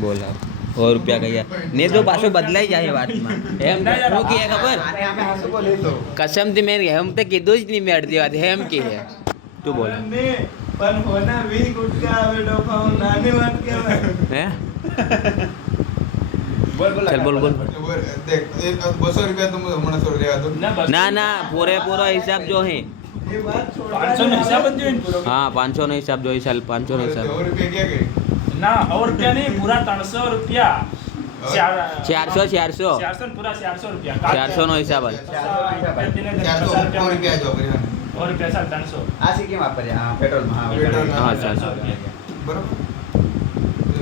બોલા 100 રૂપિયા કહીએ ને તો પાછો બદલાઈ જાય વાતમાં એમ હું કહે ખબર કસમથી મેં એમ તો કીધું જ નહીં મેં અડધી વાત એમ કહે તું બોલ પણ હોના 20 ગુટકા આવે ડોફાઓ નાની વાત કહેવાય હે બોલ ચલ બોલ બોલ देख 200 रुपया तुम हमारा सो रहेगा तो ના ના પૂરેપૂરો હિસાબ જો હે ये बात छोड़ 500 નો હિસાબ જ જોઈને પૂરો હા 500 નો હિસાબ જોઈ ચાલ 500 નો હિસાબ 100 रुपया क्या गए ના 100 રૂપિયા નહીં પૂરા 300 રૂપિયા 400 400 ને પૂરા 400 રૂપિયા 400 નો હિસાબ જ 400 रुपया जो करे 100 રૂપિયા ચાલ 300 આ સી કેમ વાપરે હા પેટ્રોલ માં पेट्रोल हाँ, चल। बराबर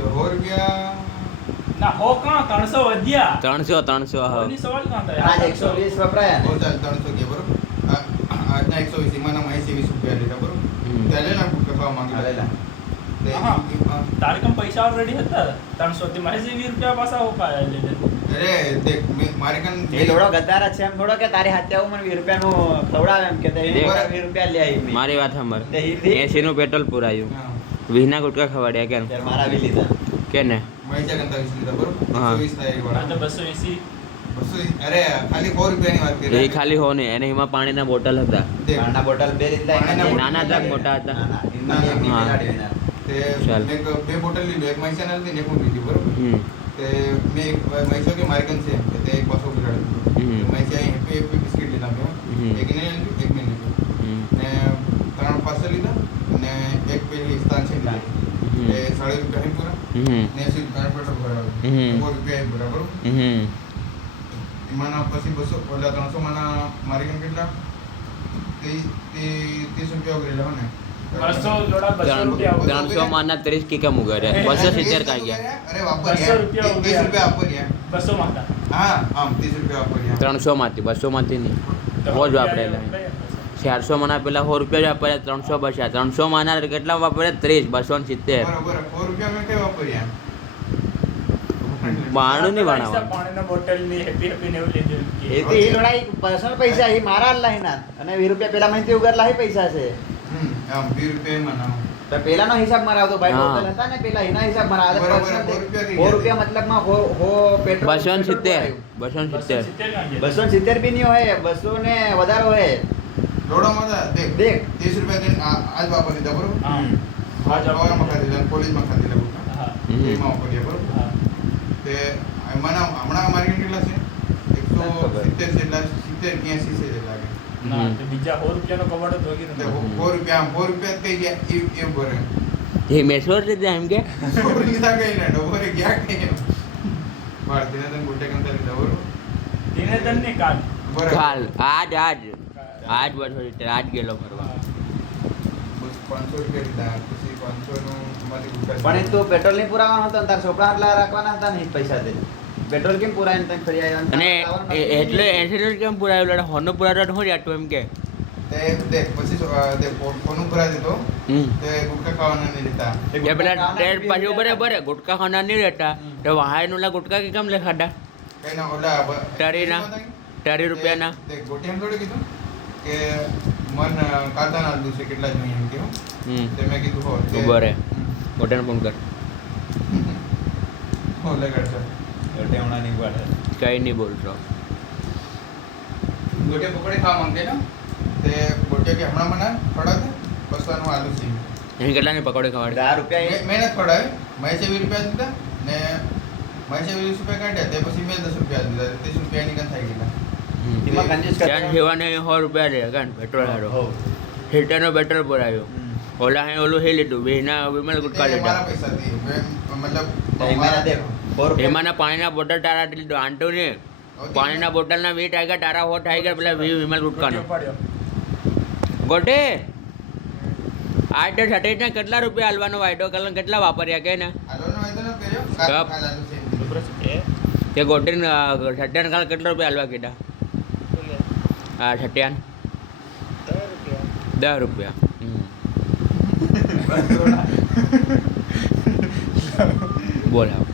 100 रुपया ના હો કાં 300 વધ્યા 300 હા કોની સવાલ કાં થાય આજ 120 વપરાયા और ને चल 300 किया बराबर आज ना 120 माना मैं 20 रुपया लेगा बराबर चले ना बुक का मांगी હાલેલા हाँ। તારે કમ પૈસા ઓલરેડી હતા 300 થી મારે 20 રૂપિયા પાછા હો પાયા લે अरे देख मारे कन એ થોડો ગદ્દાર જ છે એમ થોડો કે તારી હાથે આવું મને 20 રૂપિયાનું ખવડાવે એમ કે તે 20 રૂપિયા લે આવી મારી વાત સાંભળ તે હિન્દી 80 નું પેટ્રોલ પુરાયું हाँ 20 ના ગુટકા ખવાડ્યા કેમ ત્યારે મારા બી લીધા કે ને मैं क्या करता इसलिए था बराबर हाँ। 120 था एक આ તો बार 280 220 अरे खाली 100 रुपया ની વાત કરી એ રહ્યા ખાલી હો ને એને એમાં પાણીના બોટલ હતા देख પાણીના બોટલ બે લીધા પાણીના એક નાના હતા કે મોટા હતા ના, એમાં એક ની હા. મિલાડી એના. તે ચાલ. મેં બે બોટલ લીધું એક મૈસા નથી ને એક હું લીધી બરાબર હમ તે મેં એક મૈસા કે મારી કન છે કે તે એક પાછો બિલાડી મૈસા હેપી હેપી બિસ્કિટ લીધા મેં એક ને લીધું એક મેં લીધું ને 3 પાછળ લીધા અને એક પેલી સ્થાન છે લીધી એ 60 રૂપિયા હે પૂરા ને સીધ ગાડી પેટ્રોલ ભરાવ્યું 100 રૂપિયા હે પૂરા બરાબર એમાંના પછી 200 ઓલા 300 માના મારી કન કેટલા તે 30 રૂપિયા ઉગરેલા હો ને 200 જોડા 200 રૂપિયા 300 માના 30 की क्या मुगर है 270 का गया અરે વાપર 200 રૂપિયા 30 રૂપિયા વાપર્યા 200 માં હતા હા આમ 30 રૂપિયા વાપર્યા 300 માંથી 200 માંથી નહીં બહુ જ વાપરેલા 400 માના પેલા 100 રૂપિયા જ વાપર્યા 300 બચ્યા 300 માના કેટલા વાપર્યા 30 270 બરાબર 100 રૂપિયા મેં કઈ વાપર્યા બાણું નહીં પૈસા ભણાવવાનું પાણીના બોટલ ની હેપી હેપી ને એવું લીધું એ તો એ લડાઈ પર્સનલ પૈસા એ મારા જ લાઈના અને 20 રૂપિયા પેલા મહિને ઉગર લાહી પૈસા છે આમ 20 રૂપિયા માં તો પેલાનો હિસાબ મરાવતો ભાઈ હા. બોટલ હતા ને પેલા એના હિસાબ મરાવે બરાબર, 100 રૂપિયા થઈ 100 રૂપિયા મતલબમાં હો પેટ્રોલ 270 270 270 બી નહીં હોય 200 ને વધારે હોય દોડો માં દેખ દેખ 30 રૂપિયા દઈને આજ વાપરી દીધા બરોબર હા સવારમાં ખાધી દીધા પોલીસમાં ખાધી દીધા હા એમાં વાપર્યા બરોબર હા તે એમાંના હમણાં અમારી કેટલા છે 170 જેટલા 70 80 છે જેટલા લાગે ના તો બીજા 100 રૂપિયાનો કવાડો જ વગેરે તે 100 રૂપિયા કઈ ગયા એ ભરે ये मेसोर से हम के 100 રૂપિયા કઈ ના ડોરે ગયા કઈ બાર દિને તને ગોટે કંતા લીધા બરોબર દિને તન ને કાલ બરાબર काल आज आज गेलो फरवा બસ 500 રૂપિયા લીધા પછી 500 નું અમારી ગુટા પણ એ તો પેટ્રોલ નહીં પુરાવાનો હતો ને તાર સોપડા આટલા રાખવાના હતા ને એ જ પૈસા દે પેટ્રોલ કેમ પુરાઈને તને ફરી આવ્યા અને એટલે 80 કેમ પુરાયો લડા હોનો પુરાયો હું જાટો એમ કે તે દેખ પછી દેખ ફોન ઉપર દીધો તે ગુટકા ખાવાના નહીં લીધા ये પેલા ટેડ પાછો બરાબર ગુટકા ખાના નહીં રહેતા તો વહાય નુલા ગુટકા કે કેમ લે ખાડા કઈ ના ઓલા ટરીના 30 રૂપિયાના દેખ ગોટી એમ થોડું કીધું કે મન કાતા ના દુસે કેટલા જોઈએ એમ કેવું તે મેં કીધું હો તે ઉભો રે ગોટાને ફોન કર હો લગાડ સર ગોટે હમણાં નહીં પાડે કઈ નહીં બોલતો ગોટે પકોડી ખાવા માંગતે ને તે ગોટે કે હમણાં મને થોડા દે બસવાનું આલુ છે અહીં કેટલાની પકોડી ખવાડી 10 રૂપિયા મેં નથી ખવડાવે મેં 20 રૂપિયા દીધા ને મેં 20 રૂપિયા કાઢ્યા તે પછી મેં 10 રૂપિયા દીધા 30 રૂપિયાની કન થઈ ગયેલા એમાં કંજૂસ કરતા ત્યાં જેવાને 100 રૂપિયા રે કાન પેટ્રોલ હારો હો. હીટરનો પેટ્રોલ પુરાયો ઓલા હે ઓલું હે લીધું બેના વિમલ ગુટકા એ લીધા મારા પૈસાથી મતલબ તો એમાં દે 4 રૂપિયા એમાંના પાણીના બોટલ તારા લીધો આંટો ને પાણીના બોટલના 20 ટાઈગર તારા 100 ટાઈગર પેલા વિમલ ગુટકાનો પડ્યો ગોટે આ તો છઠ્ઠીના કેટલા રૂપિયા હાલવાનો વાયદો કલર કેટલા વાપર્યા કે ને આલોનો વાયદો ન કર્યો કપ. કાલ આલુ છે તે ગોટે છઠ્ઠિયાન કાલ કેટલા રૂપિયા હાલવા કીધા હા છઠ્ઠિયાન 10 રૂપિયા બોલાવ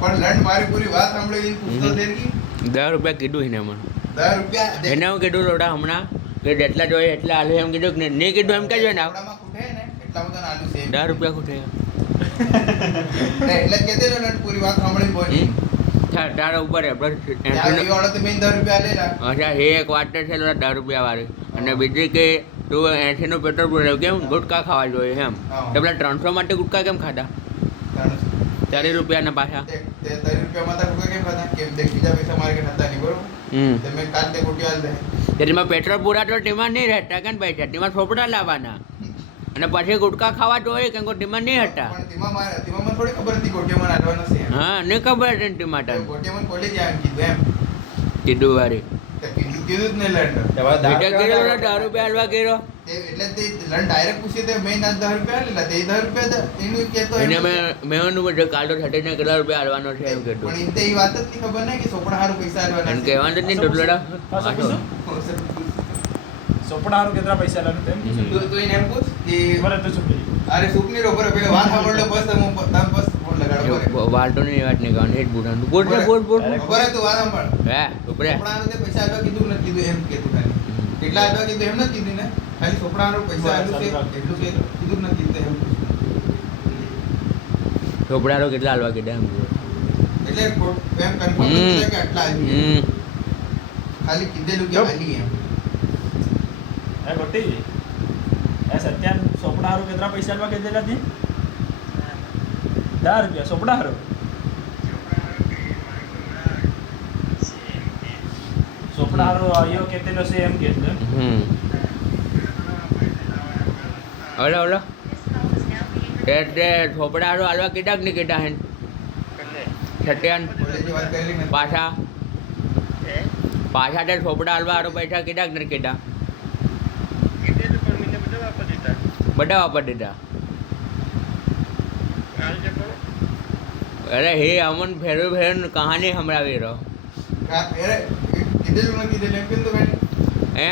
પણ લંડ મારી પૂરી વાત સાંભળી પૂછતો દેરકી 10 રૂપિયા કીધું એને મને 10 રૂપિયા દેખ એને હું કીધું લોડા હમણાં કે જેટલા જોઈએ એટલા હાલે એમ કીધું કે નહીં કીધું એમ કહેજો ને આપણામાં ખૂટે ને એટલા બધા આલુ છે 10 રૂપિયા ખૂટે એટલે જ કહેતેલો ને પૂરી વાત સાંભળીને બોલી તારા ઉપર હે બસ ત્યાં ઈ વાળો તો મેં 10 રૂપિયા લેલા અચ્છા એ એક વાત છે 10 રૂપિયા વાળી અને બીજી કે તું 80 નું પેટ્રોલ પૂરાવ્યું કેમ ગુટકા ખાવા જોઈએ એમ હા. તો પેલા 300 માટે ગુટકા કેમ ખાધા 30 રૂપિયાના પાછા તે 30 રૂપિયામાં તાર કોઈ કેમ ખાતા કેમ દેખ બીજા પૈસા મારે કે હતા નહીં બરોબર તે મેં કાલ તે ગોટી આલ દે તેમાં પેટ્રોલ પૂરા તો ડિમાન્ડ નહીં રહેતા કે પૈસા તેમાં ચોપડા લાવવાના અને પછી ગુટકા ખાવા જોઈએ કેમ કે ડિમાન્ડ નહીં હતા પણ તેમાં મને થોડી ખબર હતી ગોટીમાં નાડવાનો છે એમ. હા નહીં ખબર હતી ટમાટર ગોટીમાં કોલેજ આમ કીધું એમ કીધું વારી તે કીધું જ નહીં લંડ બીજા કીધું 10 રૂપિયા હાલવા કર્યો એટલે તે લંડ ડાયરેક્ટ પૂછ્યું તે મેં ના 10 રૂપિયા લેલા તે 10 રૂપિયા એનું કહેતો એને મેં એનું બધું કાઢો છઠ્ઠીને કેટલા રૂપિયા હાલવાનો છે એમ કીધું પણ ઈ તે ઈ વાત જ નહીં ખબર નહીં કે સોપડા હારું પૈસા આલવાના એને કહેવાનું જ નહીં ટોટલડા પાછું પૂછું? સોપડા હારું કેટલા પૈસા લાગે તેમ તું એને એમ પૂછ કે બરાબર તો ચૂપ રહી. અરે સુપની રોબર પેલો વાત સાંભળલો બસ તમે બસ ફોન લગાડો બરે વાલ્ટોની વાત નહીં કરવાની એ જ બુઢાનું બોલ રે બોલ બોલ બરે તું વાત સાંભળ હે ઉપરે સોપડાનું તે પૈસા આલવા કીધું કે નથી કીધું એમ કહેતું ખાલી કેટલા આલવા કીધું એમ નથી કીધું ને ખાલી સોપડાનું પૈસા આલ્યું છે એટલું કે કીધું કે નથી કીધું એમ ચોપડારો કેટલા હાલવા કીધા એમ બોલ. એટલે એમ કન્ફર્મ નથી કે આટલા આલી ખાલી કીધેલું કે આલી એમ એ ગોટી એ સત્યાન સોપડા હારું કેટલા પૈસા આલવા કીધેલા હતી 10 રૂપિયા સોપડા હારું સોપડા હારું આયો કેતેલો છે એમ કહેતો ઓલો ઓલો તે ચોપડારો હાલવા કીધા કે નહીં કીધા હે સત્યાન કોલેજની વાત કરેલી નથી પાછા તે ચોપડા હાલવા હારો પૈસા કીધા કે નહીં કીધા બધા વાપર દીધા અરે હે અમન ફેરો ફેરો કહાની સંભળાવી રહ્યો કીધેલું નથી કીધેલું એમ કીધું મેં હે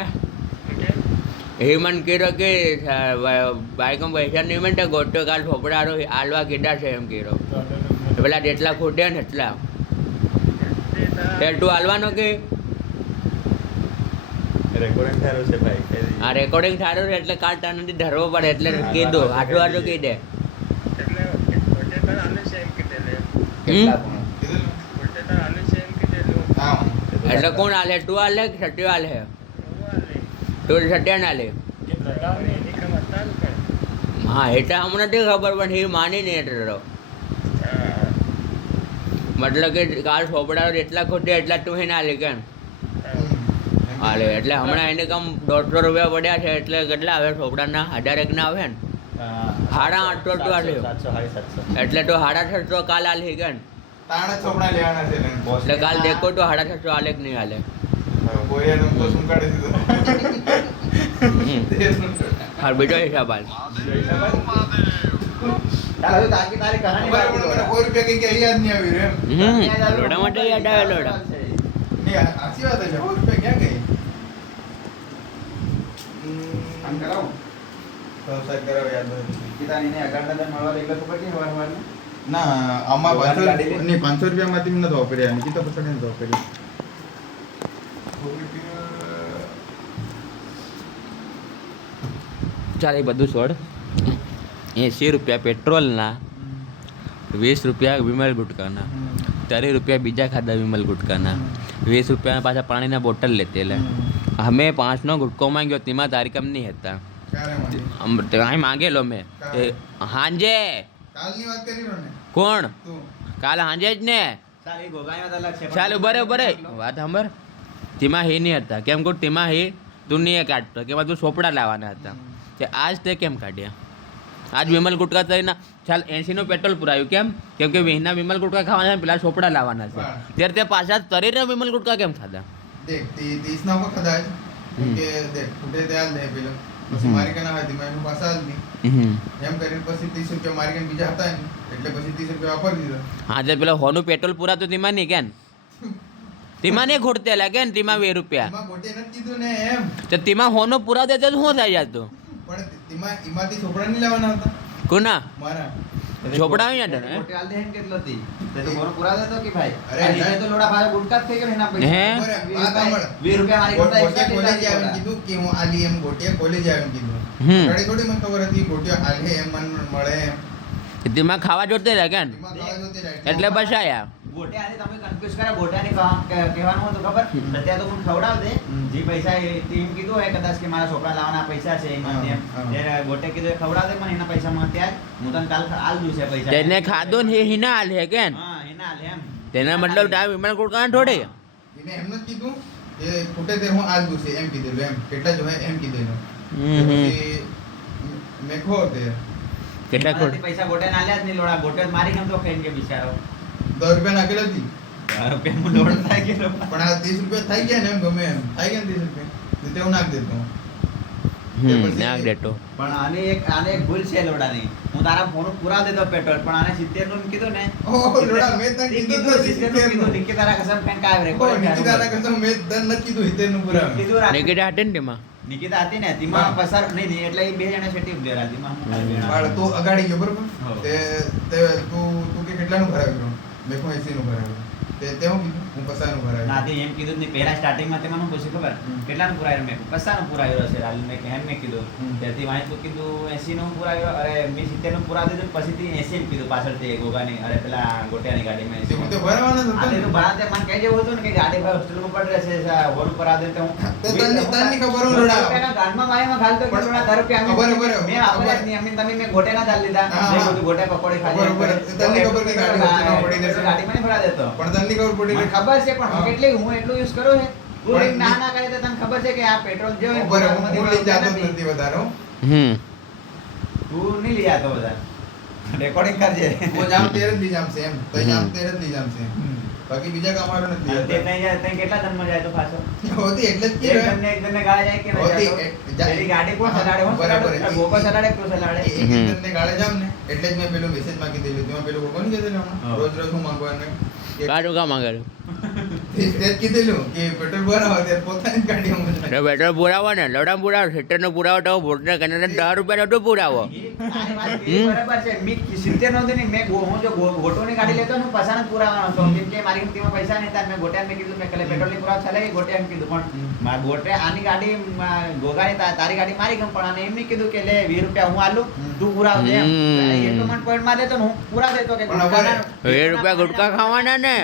એ મન કીધો કે બાઈકમાં પૈસા નહીં મળે ગોટો કાલ ચોપડારો હાલવા કીધા છે એમ કીધો પેલા જેટલા ખૂટ્યા ને એટલા તું હાલવાનો કે રેકોર્ડિંગ થયું છે ભાઈ આ રેકોર્ડિંગ સારું છે એટલે કાલ તાનાથી ધરવો પડે એટલે કીધું હાટું હાટું કહી દે કીધેલું હા એટલે કોણ હાલે તું હાલે કે સટ્યો હાલે તું સટ્યા ના લે હા એટલે અમને નથી ખબર પણ એ માની નહીં એટલે મતલબ કે કાલ ચોપડારો એટલા ખોટ્યા એટલા તું હે ના લે કેમ હાલે એટલે હમણાં એને કમ 150 રૂપિયા પડ્યા છે એટલે કેટલા આવે ચોપડાના 1000 ના આવે ને 850 આલ્યો એટલે તો 650 કાલ આલી કેમ તાણે ચોપડા લેવાના છે લંડ બોસ એટલે કાલ દેખો તો 650 આલે કે નહીં હાલે કોરિયાનો તો શું કાઢી દીધો હાલ બીજો હિસાબ હાલ ચાલ હવે તાકી તારી કહાની બરાબર મને કોઈ રૂપિયા કઈ કે યાદ નહીં આવી રહ્યો લોડા માટે યાદ આવે લોડા નહીં આસી વાત છે કોઈ રૂપિયા ક્યાં ગઈ આમ કરાવું સંસાર કરાવ યાદ નથી કીતાની ને અગાડના દર મળવા એકલા ખબર કે હવાર હવારને ના આમાં ગાડી 500 લઈ. નહીં 500 રૂપિયામાંથી મને તો વાપર્યા નહીં તો પછી નથી વાપર્યું ચાલ એ બધું છોડ 80 રૂપિયા પેટ્રોલના 20 રૂપિયા વિમલ ગુટકાના 30 રૂપિયા બીજા ખાધા વિમલ ગુટકાના 20 રૂપિયા પાછા પાણીના બોટલ લેતે લે અમે 5નો ગુટકો માંગ્યો તેમાં તારીખમ નહીં હતા અહીં માંગેલો મેં હાંજે કાલની વાત કરી રહ્યો ને કોણ તું કાલ હાંજે જ ને ચાલ એ ગોગાઈમાં તો અલગ છે ચાલ બરાબર વાત સાંભળ તેમાં હે નહીં હતા કેમ કે તેમાં હે તું નહીં કાઢતો કે તું ચોપડા લાવવાના હતા તે આજ તે કેમ કાઢ્યા આજ વિમલ ગુટકા થઈને ચાલ 80નું પેટ્રોલ પુરાયું કેમ કે વિહીના વિમલ ગુટકા ખાવાના છે પેલા ચોપડા લાવવાના છે ત્યારે તે પાછા તરીને વિમલ ગુટકા કેમ ખાધા દેખ 30 ના વખત આજ કે દેખ ફૂટે તે આલ દે પેલો પછી મારી કના હતી મેં એનું પાછા આલ દી એમ કરીને પછી 30 રૂપિયા મારી કન બીજા હતા ને એટલે પછી 30 રૂપિયા વાપરી દીધા હા તે પેલા હોનું પેટ્રોલ પુરાતું તેમાં નહીં કેમ તેમાં નહીં ખૂટતે લાગે ને તેમાં 20 રૂપિયા એમાં ગોટે નથી કીધું ને એમ તો તેમાં હોનું પુરા દે તો શું થાય જતું પણ એમાંથી છોકરા નહીં લાવવાના હતા કોના મારા ચોપડા આવી ને મોટી આલ દેન કેટલો હતી તે તો બોર પૂરા દેતો કે ભાઈ અરે અરે એને તો લોડા ભાઈ ગુટકા જ થઈ ગયો એના પૈસા હે? બરાબર, વાત સાંભળ. 20 રૂપિયા મારી કરતા ગોટિયા extra કોલેજ કેટલા આવીને કીધું કે હું આલી એમ ગોટિયા કોલેજ આવીને કીધું હમ. ઘડી થોડી મને ખબર હતી ગોટિયા આલે એમ મને મળે એમ તેમાં ખાવા જોતે રહ્યા કેમ એમાં ખાવા જોતી રહે. એટલે બસ આયા ગોટિયાને તમે કન્ફ્યુઝ કર્યા ગોટિયાને કહેવાનું હતું ખબર અત્યારે તો મને ખવડાવ દે જે પૈસા એમ કીધું હોય કદાચ કે મારા છોકરા લાવવાના પૈસા છે એમાં હા, એમ હા. ત્યારે ગોટે કીધું એ ખવડાવ દે મને એના પૈસામાં ત્યાં જ હું તને કાલ આલ દઉં છે પૈસા તેને ખાધો ને એ હિના હાલ હે કેમ હા એના હાલ એમ તેના મતલબ તારા વિમાન ગુટકાના થોડે એને એમ નથી કીધું કે ખૂટે તે હું આજ દુસે એમ કીધેલું એમ કેટલા જો હે એમ કીધેલું પછી મેં ખો તે કેટલા ખોટ મારાથી પૈસા ગોટે ના લ્યા જ નહીં લોડા ગોટે મારી કેમ તો ખાઈને કે બિચારો 10 રૂપિયા નાખેલા હતી 10 રૂપિયામાં લોડ થાય કે પણ આ 30 રૂપિયા થઈ ગયા ને એમ ગમે એમ થઈ ગયા ને 30 રૂપિયા તો તેવું નાખ દેતો નાખ દેતો પણ આને એક ભૂલ છે લોડાની હું તારા ફોન પૂરા દેતો પેટ્રોલ પણ આને 70 નું કીધું ને ઓહો, લોડા, મેં તને કીધું તો 70 નું કીધું નિકિતાના કસમ ખાઈને કાય રેકોર્ડ નિકિતાના કસમ મેં તને નથી કીધું હિતેરનું પુરાવે. કીધું રાતે. નેગેટિવ hatte ને તેમાં નિકિતા હતી ને તેમાં હા. પસાર નહીં એટલે એ બે જણા સેટિંગ દે રાતીમાં હું ખાલી બેણા. પણ તું અગાડી ગયો બરોબર હો. તે તું કે કેટલાનું ભરાવ્યું મેં કહું 80 નું ભરાવ્યું તે હું કીધું હું 50 નું ભરાવ્યું નાથી એમ કીધું જ નહીં પહેલા સ્ટાર્ટિંગમાં તેમાં હું પૂછ્યું ખબર કેટલાનું પુરાયું મેં કસાનું પુરાયું હશે રાલી મેં એમ મેં કીધું હમ. ત્યાંથી વાંચ તો કીધું 80 નું પુરાયું અરે મેં 70 નું પુરા દીધું પછીથી 80 એમ કીધું પાછળથી ગોગાની અરે પેલા ગોટિયાની ગાડીમાં તે 80 હું તો ભરાવાના જ આ હતો ને. તેનું બહાર તે મને કહી જેવું હતું ને કે ગાડી ભાઈ હોસ્ટેલમાં પડી રહેશે હોલ ઉપર આ દે તો હું તો તને ખબર હું લોડા. રૂપિયાના ગાંઠમાં બાયમાં ઘાલતો કે પણ લોડા 10 રૂપિયા ખબર, ખબર, મેં વાપર્યા જ નહીં અમે તમે મેં ગોટેના ચાલ લીધા હા, મેં હા. કીધું ગોટે પકોડી ખાધી ખબર, તને ખબર કે ગાડી હોસ્ટેલમાં પડી રહેશે. ગાડીમાં નહીં ભરા દેતો પણ તને ખબર પડી મને ને. ખબર છે પણ હા. કેટલી હું એટલું યુઝ કરું છે તું પણ એક ના ના કરે તો તને ખબર છે કે આ પેટ્રોલ જે હોય ને ખબર, પોતાનામાંથી હું લઈ જાતો જ નથી. નથી વધારે હો. તું નહીં લઈ આવતો બધા રેકોર્ડિંગ કરજે वो जाम तेरे ली जाम से एम तो जाम तेरे ली जाम से बाकी बीजा का हमारा તે નથી ત્યાં જાય ત્યાં કેટલા જન્મ જાય તો પાછો હોતી એટલે જ એક કે જણને એક જણને ગાળે જાય કે હોતી, નહીં એ- જાતો? તેરી ગાડી કોણ સલાડે કોણ બરાબર. સલાડે ગોગો સલાડે તું સલાડે એક એક ને ગાળે જામ ને એટલે જ મેં પેલું મેસેજ માં કીધેલું તેમાં પેલું કોણ કીધેલું હા. હમણાં રોજ રોજ હું માંગવાને કે કાઢું કા માંગેલું તે જ કીધેલું કે પેટ્રોલ ભરાવો ત્યારે પોતાની ગાડી હું જ પેટ્રોલ પુરાવો ને લડા પુરાવો 70 નો પુરાવો તો બોટને કને 10 રૂપિયા નો પુરાવો તારી વાત એ બરાબર છે મેં 70 નહોતી ને મેં હું જો ગોટોની ગાડી લેતો ને પસાનો જ પુરાવાનો હતો કેમ કે મારી કિંમતીમાં પૈસા નહીં હતા મેં ગોટિયાને મેં કીધું મેં કલે પેટ્રોલની પુરાવા ચાલે કે ગોટિયાને કીધું પણ મારા ગોટે આની ગાડી ગોગાની તારી ગાડી મારી ગમ પણ આને એમ નહીં કીધું કે લે 20 રૂપિયા હું આલું તું પુરાવ દે એમ એટલું મને પોઈન્ટ માં દેતો ને હું પુરા દેતો કે પણ હવે 20 રૂપિયા ગુટકા ખાવાના ને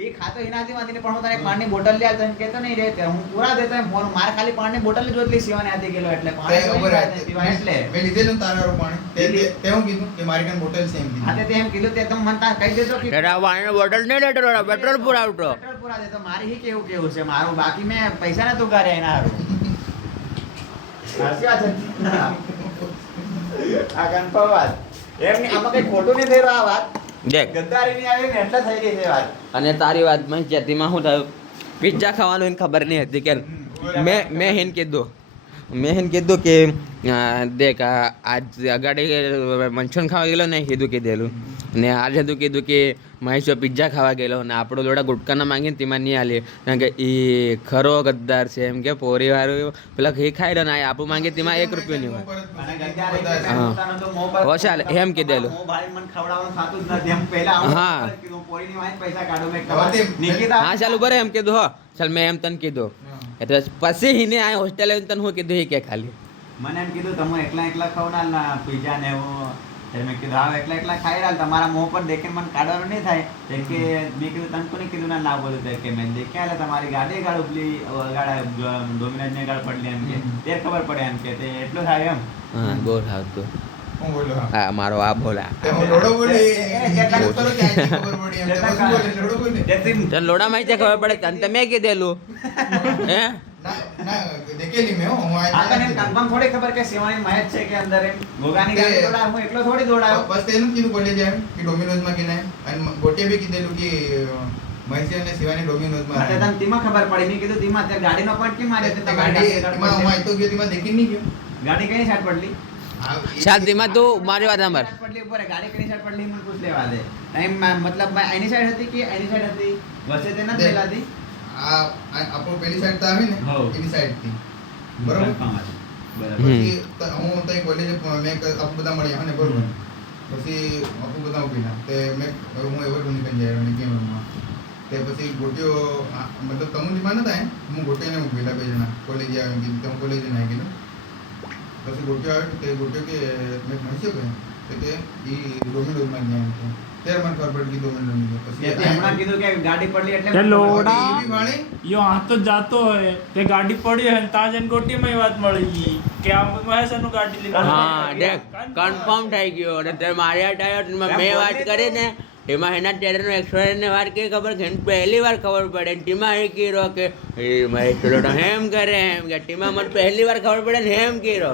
એ ખાતો એનાથી માંથી ને પણ હું તને પાણીની બોટલ લે તને કહેતો નહીં રે તે હું પૂરા દેતો એમ ફોન મારે ખાલી પાણીની બોટલ જ જોતલી સીવાની હાથી ગયેલો એટલે પાણી તે તો ખબર નહીં પીવા એટલે મેં લીધેલું ને તારા વાળું પાણી તે હું કીધું કે મારી કાન બોટલ છે એમ હાથે કીધું તે એમ કીધું તે તમે મને તાર કહી દેતો કે તેરા વાણીનો બોટલ નહીં લેતો રોડા પેટ્રોલ પુરાવતો પેટ્રોલ પૂરા દેતો મારી હી કેવું છે મારું બાકી મેં પૈસા નતું ઉગાડ્યા એના હારું સાચી વાત છે આ કન્ફર્મ વાત એમ નહીં આમાં કઈ ખોટું નહીં થઈ રહ્યું આ વાત દેખ ગદ્દારી નહીં આવી ને એટલે થઈ રહી છે વાત અને તારી વાતમાં જેતીમાં શું થયું પિઝા ખાવાનું એને ખબર નહીં હતી કે મેં હેન કીધું કે દેખ આજ અગાડી મંચુરિયન ખાવા ગયેલો ને કીધું કીધેલું ને આજે હતું કીધું કે મહેશો પિઝા ખાવા ગયેલો ને આપણો જોડા ગુટકાના માંગીને તેમાં નહીં આલી કારણ કે એ ખરો ગદ્દાર છે એમ કે પોરીવાળું પેલા ઘી ખાઈ રહ્યો ને આ આપું માંગે તેમાં 1 રૂપિયો નહીં હોય અને ગદ્દાર એટલે કાંઈ હા. પોતાનો તો મોં પર- હો ચાલ, એમ કીધેલું. મોં ભાળી મને ખવડાવવાનું થાતું જ નથી. એમ પહેલા આવું હા. કીધું, પોરીની વાંહે જ પૈસા કાઢું મેં હવે તે- નિકિતા હા ચાલુ બરે એમ કીધું હો ચાલ મેં એમ તને કીધું એટલે પછી હિને આ હોસ્ટેલ આવીને તને હું કીધું હી કે ખાલી મને એમ કીધું તમે એકલા ખવડાલ ના પીઝા ને એવું એટલે મેં કીધું હા એકલા ખાઈ રહ્યા તમારા મોં પર દેખીને મને કાઢવાનું નહીં થાય કેમ કે મેં કીધું તને કોને કીધું ના બોલું તો કે મેં દેખ્યા એટલે તમારી ગાડી ગાળ ઉપલી ડોમિનોઝ ને ગાળ પડલી એમ કે ત્યારે ખબર પડે એમ કે તે એટલું થાય એમ હા બોલ આવતું હું બોલ્યો હા હા મારો આ બોલા તે હું લોડો બોલી કેટલા ખબર પડી એમ તે બધું બોલે લોડો બોલે તેથી તને લોડા માહિતી ખબર પડે તને તો મેં કીધેલું હે ના ના દેખેલી મેં હું આપણને એમ કન્ફર્મ થોડી ખબર કે શિવાની મહેજ છે કે અંદર એમ ગોગાની ગાડી દોડાવ હું એકલો થોડી દોડાવ બસ તેનું કીધું કોલેજ એમ કે ડોમિનોઝ માં કે અને ગોટે બી કીધેલું કે મહેશી અને શિવાની ડોમિનોઝ માં એટલે તને તેમાં ખબર પડી મેં કીધું તેમાં અત્યારે ગાડીનો પોઈન્ટ કેમ માર્યો તે તમારી ગાડી ગાડી એમાં હું આયતો ગયો તેમાં દેખી નહીં ગયો ગાડી કઈ સાઈડ પડલી ચાલ તેમાં તું મારી વાત સાંભળ પડલી ઉપર ગાડી કઈ સાઈડ પડલી મને પૂછ લેવા દે એમ મતલબ એની સાઈડ હતી કે એની સાઈડ હતી વચ્ચે તે નથી પેલાથી આ આપણો પેલી સાઈડ તો આવે ને હઉ. એની સાઈડ થી બરોબર બરાબર પછી હું તઈ કોલેજ મેં આપું બધા મળ્યા ને બરોબર પછી આપું બધા ઉભીના તે મેં હું એવર નીકળી જાય અને કેમ રમવા તે પછી ગોટીઓ મતલબ તમુંડીમાં નતા હું ગોટીને ઉભેલા બે જણા કોલેજ આવે કે હું કોલેજ ના ગયેલો પછી ગોટીઓ આવે તે ગોટીઓ કે મેં મહેશ્યો કે કે ઈ ડોમિનોઝમાં ગયા એમ કે. ત્યારે મને ખબર પડી કે ડોમિનોઝ ગયા. પછી તે હમણાં કીધું કે ગાડી પડી એટલે તે મને ખબર લોડા. પડી. ઈ બી વાળી યો આ તો જાતો હોય તે ગાડી પડી હોય ને ત્યાં જઈને ગોટીમાં વાત મળી ગઈ કે આ મહેશનું ગાડી લઈને હા દેખ કન્ફર્મ થઈ ગયો અને તે માર્યા ટાયર મેં વાત કરી ને એમાં એના ટેરનો એક્સપિરિયન્સ ને વાત કે ખબર કે એને પહેલી વાર ખબર પડે ને ટીમા એ કીરો કે એ મારે થોડો હેમ કરે એમ કે ટીમા મને પહેલી વાર ખબર પડે ને હેમ કીરો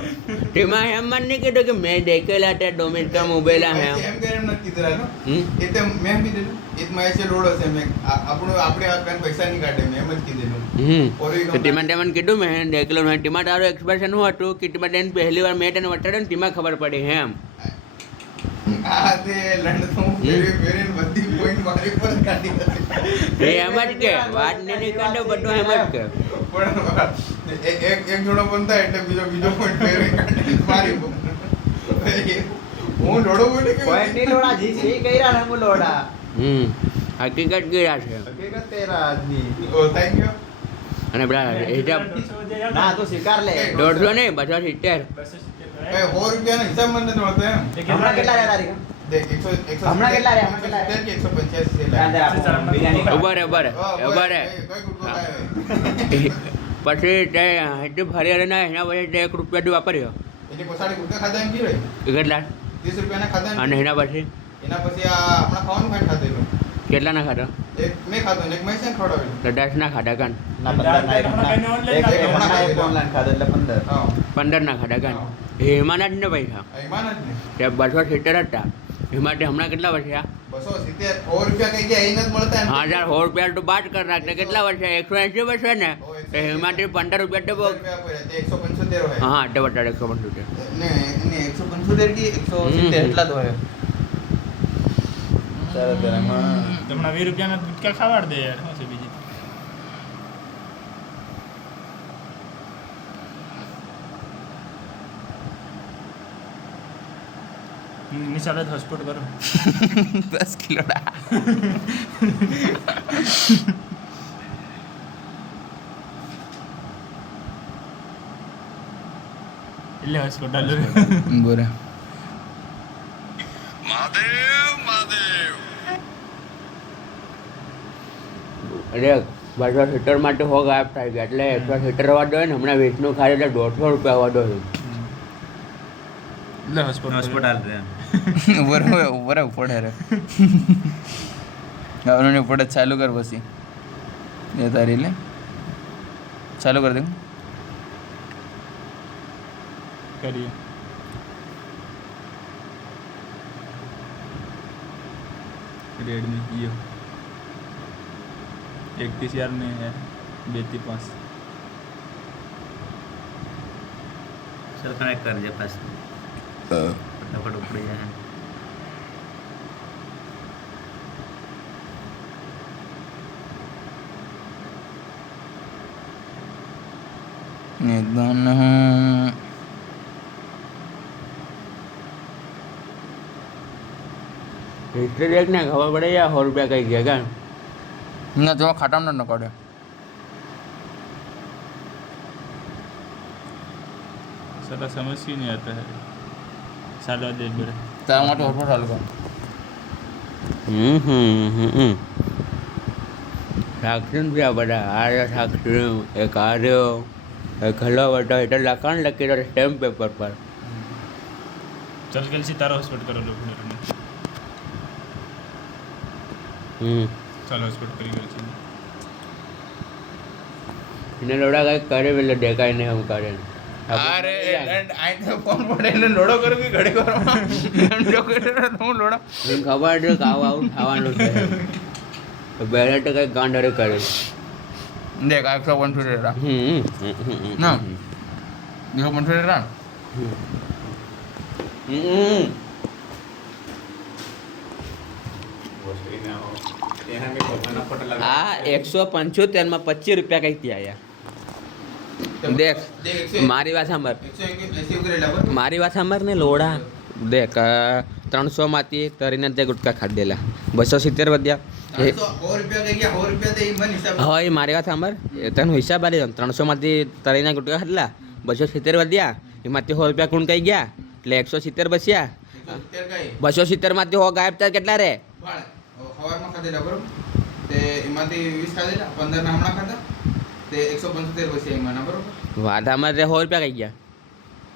ટીમા હેમ મને નહીં કીધું કે મેં દેખેલા તે ડોમિનોઝમાં ઉભેલા હેમ એમ કે એમ નથી કીધું રાનો. હમ? એ તો મેં કીધેલું એ તો મહેશે લોડો છે મેં આપણે આ પેન પૈસા નહીં કાઢે મેં એમ જ કીધેલું. તો ટીમાં મને કીધું મેં દેખેલો મેં ટીમાં તારું એક્સપ્રેશન શું હતું કે ટીમાં તેને પહેલી વાર મેં તને વટાડ્યો ને ટીમાં ખબર પડી હેમ આ તે લંડ તો હું ફેરીને બધી પોઈન્ટ મારી પર કાઢી હતી. એ એમ જ કે વાત ને નહીં કાઢો બધું એમ જ કે પણ એક જોડો બંધ થાય એટલે બીજો પોઈન્ટ ફેરવી કાઢી મારી પર. હું લોડો બોલી કે કોઈ નહીં લોડા જી સી કર્યા ને હું લોડા હકીકત ગયા છે હકીકત તેરા આદમી ઓ થેન્ક યુ. અને પેલા હિસાબ ના તું સ્વીકાર લે 150 નહીં 270 એ 100 રૂપિયાનો હિસાબ મને નથી મળતો એમ. હમણાં કેટલા રહ્યા તારીખ દેખ 100 હમણાં કેટલા રહ્યા? હમણાં કેટલા રહ્યા? 185 છે. અંદર આપો બિરયાની ખાઓ. ઉભા રે કોઈ ગુટકો પછી તે હેઠી ફરી ના એના પછી તે 1 રૂપિયા વાપર્યો એટલે પછાડી ગુટકા ખાધા એમ કીધું કેટલા 30 રૂપિયાના ખાધા એમ અને એના પછી એના પછી આ આપણા ખાવાનું ખાઈ ખાધેલું. કેટલાના ખાધા એક મેં ખાધો ને એક મેં છે ખવડાવેલું. તો 10 ના ખાધા કાન ના 15 ના એક હમણાં એક ઓનલાઈન ખાધો એટલે 15 હા 15 ના ખાધા કાન એમાંના જ ને પૈસા એમાં જ ને તે 270 હતા એમાં તે હમણાં કેટલા વર્ષે 270 100 રૂપિયા કઈ ગયા એ નથી મળતા એમ. હા 100 રૂપિયા તો બાદ કર નાખ કેટલા વર્ષે 180 વર્ષે ને તો એમાંથી 15 રૂપિયા તો બહુ 100 રૂપિયા પડ્યા તે 175 હોય. હા તે બટાડે 175 ને એને 175 કે 170 એટલા જ હોય. સરસ એમાં હમણાં 20 રૂપિયાના ગુટકા ખાવાડ દે યાર શું છે બીજી નિશાળ જ હોસ્પિટલ કરો 10 કિલોડા એટલે હોસ્પિટલ બોરે અરે 270 માટે હો ગાયબ થાય ગયા એટલે 170 વાળો હોય ને હમણાં 20 નું ખાય એટલે 150 રૂપિયા વાળો છે એટલે હોસ્પિટલ ઉપર પડે રે આવને પડે ચાલુ કર પછી એ તારી લે ચાલુ કર દે કરીએ रेडमी ये 31,000 में है 2 સર કનેક્ટ કરજે પાછું ફટાફટ ઉપડી જાય एकदम હિસ્ટ્રી દેખ ને ખબર પડે યાર 100 રૂપિયા કઈ ગયા કાન ना जो खटाम ना नकाडे साला समझ ही नहीं आता है साला दे बड़े तार माटे और चालू कर સાક્ષી બી આ બધા આર્ય સાક્ષી એક આર્યો એક હલો બધા એટલે લખાણ લખી દો સ્ટેમ્પ પેપર પર चल कल से तारा हॉस्पिटल करो लोग चल हॉस्पिटल करी गल से એને લોડા કઈ કરે પેલે દેખાય નહીં એમ કરે अरे आई तो फोन पड़े ने लोडो करू की घड़ी करो जो करे तो लोडो મને ખબર છે કે આવું આવું થવાનું છે તો પહેલા તો કઈ ગાંડરે કરે देख 150 रे रा ना देखो 150 रे रा આ 175 માં 25 રૂપિયા કઈ ત્યાં આયા દેખ મારી વાત સાંભળ 180 કરેલા પર મારી વાત સાંભળ ને લોડા દેખ 300 માંથી તરીને તે ગુટકા ખાધેલા 270 વધ્યા 100 રૂપિયા કઈ ગયા 100 રૂપિયા તે મને હિસાબ હા એ મારી વાત સાંભળ એ તને હિસાબ આલી દઉં 300 માંથી તરીના ગુટકા ખાધેલા 270 વધ્યા એમાંથી 100 રૂપિયા કુણ કઈ ગયા એટલે 170 બચ્યા 170 કઈ 270 માંથી હો ગાયબ થાય કેટલા રે ભાળ હવારમાં ખાધેલા બરોબર તે એમાંથી 20 ખાધેલા 15 ના હમણાં ખાધા તે 175 પછી એમાં બરોબર વાધામાં રે 100 રૂપિયા કઈ ગયા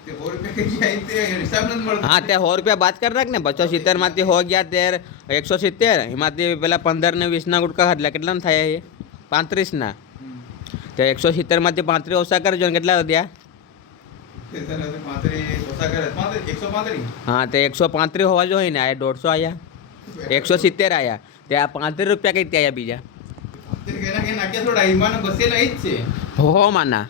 તે 100 રૂપિયા કઈ જાય તે હિસાબ નથી મળતો હા તે 100 રૂપિયા બાદ કરી નાખ ને 270 માંથી હો ગયા તેર 170 એમાંથી પેલા 15 ને 20 ના ગુટકા ખાધલા કેટલા ના થાય એ 35 ના તે 170 માંથી 35 ઓછા કરજો ને કેટલા વધ્યા તે તને 35 ઓછા કરે 135 હા તે 135 હોવા જોઈએ ને આ 150 આયા 170 આયા તે આ 35 રૂપિયા કઈ ત્યાં બીજા તે કેના કે નાખ્યા થોડા ઈમાન બસેલા ઈ જ છે હો માના